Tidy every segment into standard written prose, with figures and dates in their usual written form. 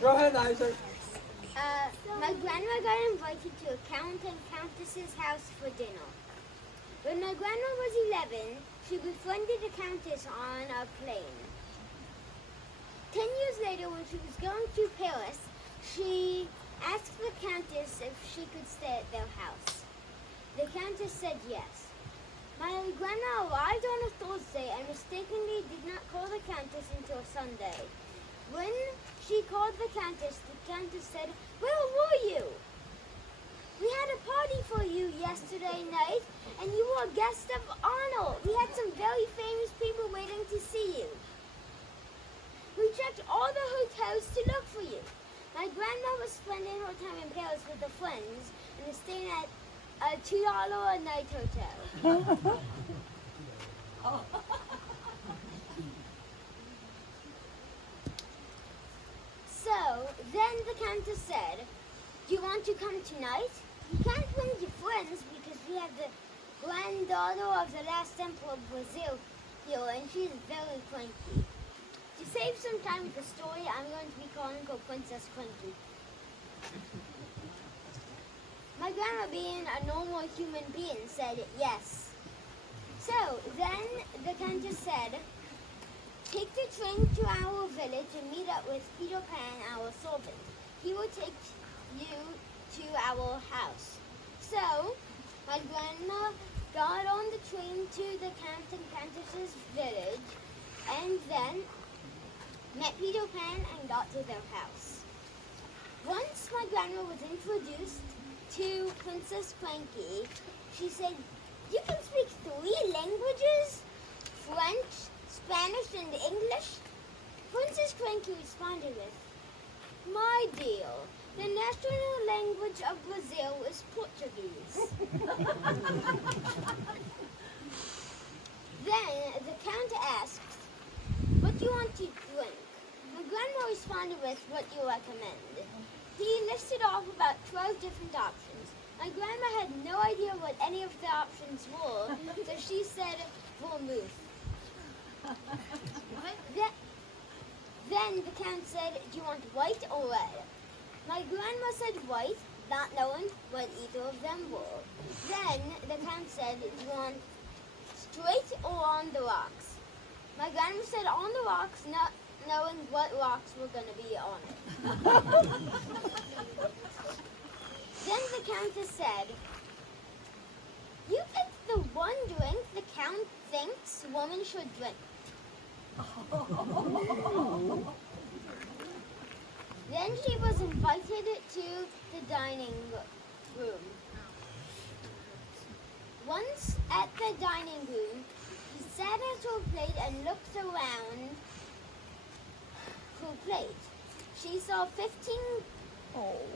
Go ahead, Isaac. My grandma got invited to a count and countess's house for dinner. When my grandma was 11, she befriended a countess on a plane. 10 years later, when she was going to Paris, she asked the countess if she could stay at their house. The countess said yes. My grandma arrived on a Thursday and mistakenly did not call the countess until Sunday. When she called the countess said, "Where were you? We had a party for you yesterday night, and you were a guest of honor. We had some very famous people waiting to see you. We checked all the hotels to look for you." My grandma was spending her time in Paris with her friends and was staying at a $2 a night hotel. So then the countess said, "Do you want to come tonight? You can't bring your friends because we have the granddaughter of the last emperor of Brazil here, and she's very cranky. To save some time with the story, I'm going to be calling her Princess Cranky." My grandma, being a normal human being, said yes. So then the countess said, "Take the train to our village and meet up with Peter Pan, our servant. He will take you to our house." So my grandma got on the train to the count and countess's village and then met Peter Pan and got to their house. Once my grandma was introduced to Princess Cranky, she said, "You can speak 3 languages? French, Spanish, and English?" Princess Cranky responded with, "My dear, the national language of Brazil is Portuguese." Then the count asked, "What do you want to drink?" My grandma responded with, "What you recommend." He listed off about 12 different options. My grandma had no idea what any of the options were, so she said vermouth. Then the count said, "Do you want white or red?" My grandma said white, not knowing what either of them were. Then the count said, "Do you want straight or on the rocks?" My grandma said on the rocks, not knowing what rocks were going to be on it. Then the countess said, "You picked the one drink the count thinks women should drink." Then she was invited to the dining room. Once at the dining room, she sat at her plate and looked around her plate. She saw 15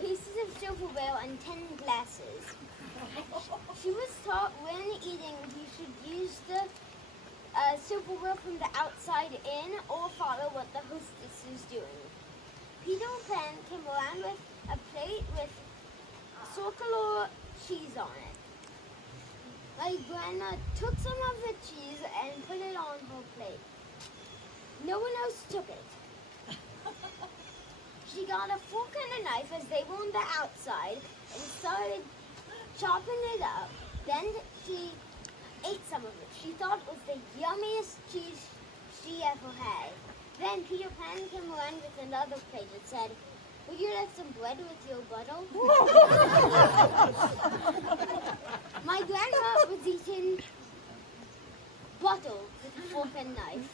pieces of silverware and 10 glasses. She was taught when eating you should use the silverware from the outside in or follow what the hostess is doing. Peter Pan came around with a plate with circular cheese on it. My grandma took some of the cheese and put it on her plate. No one else took it. She got a fork and a knife as they were on the outside and started chopping it up. Then she ate some of it. She thought it was the yummiest cheese she ever had. Then Peter Pan came around with another plate and said, "Would you like some bread with your butter?" My grandma was eating butter with a fork and knife.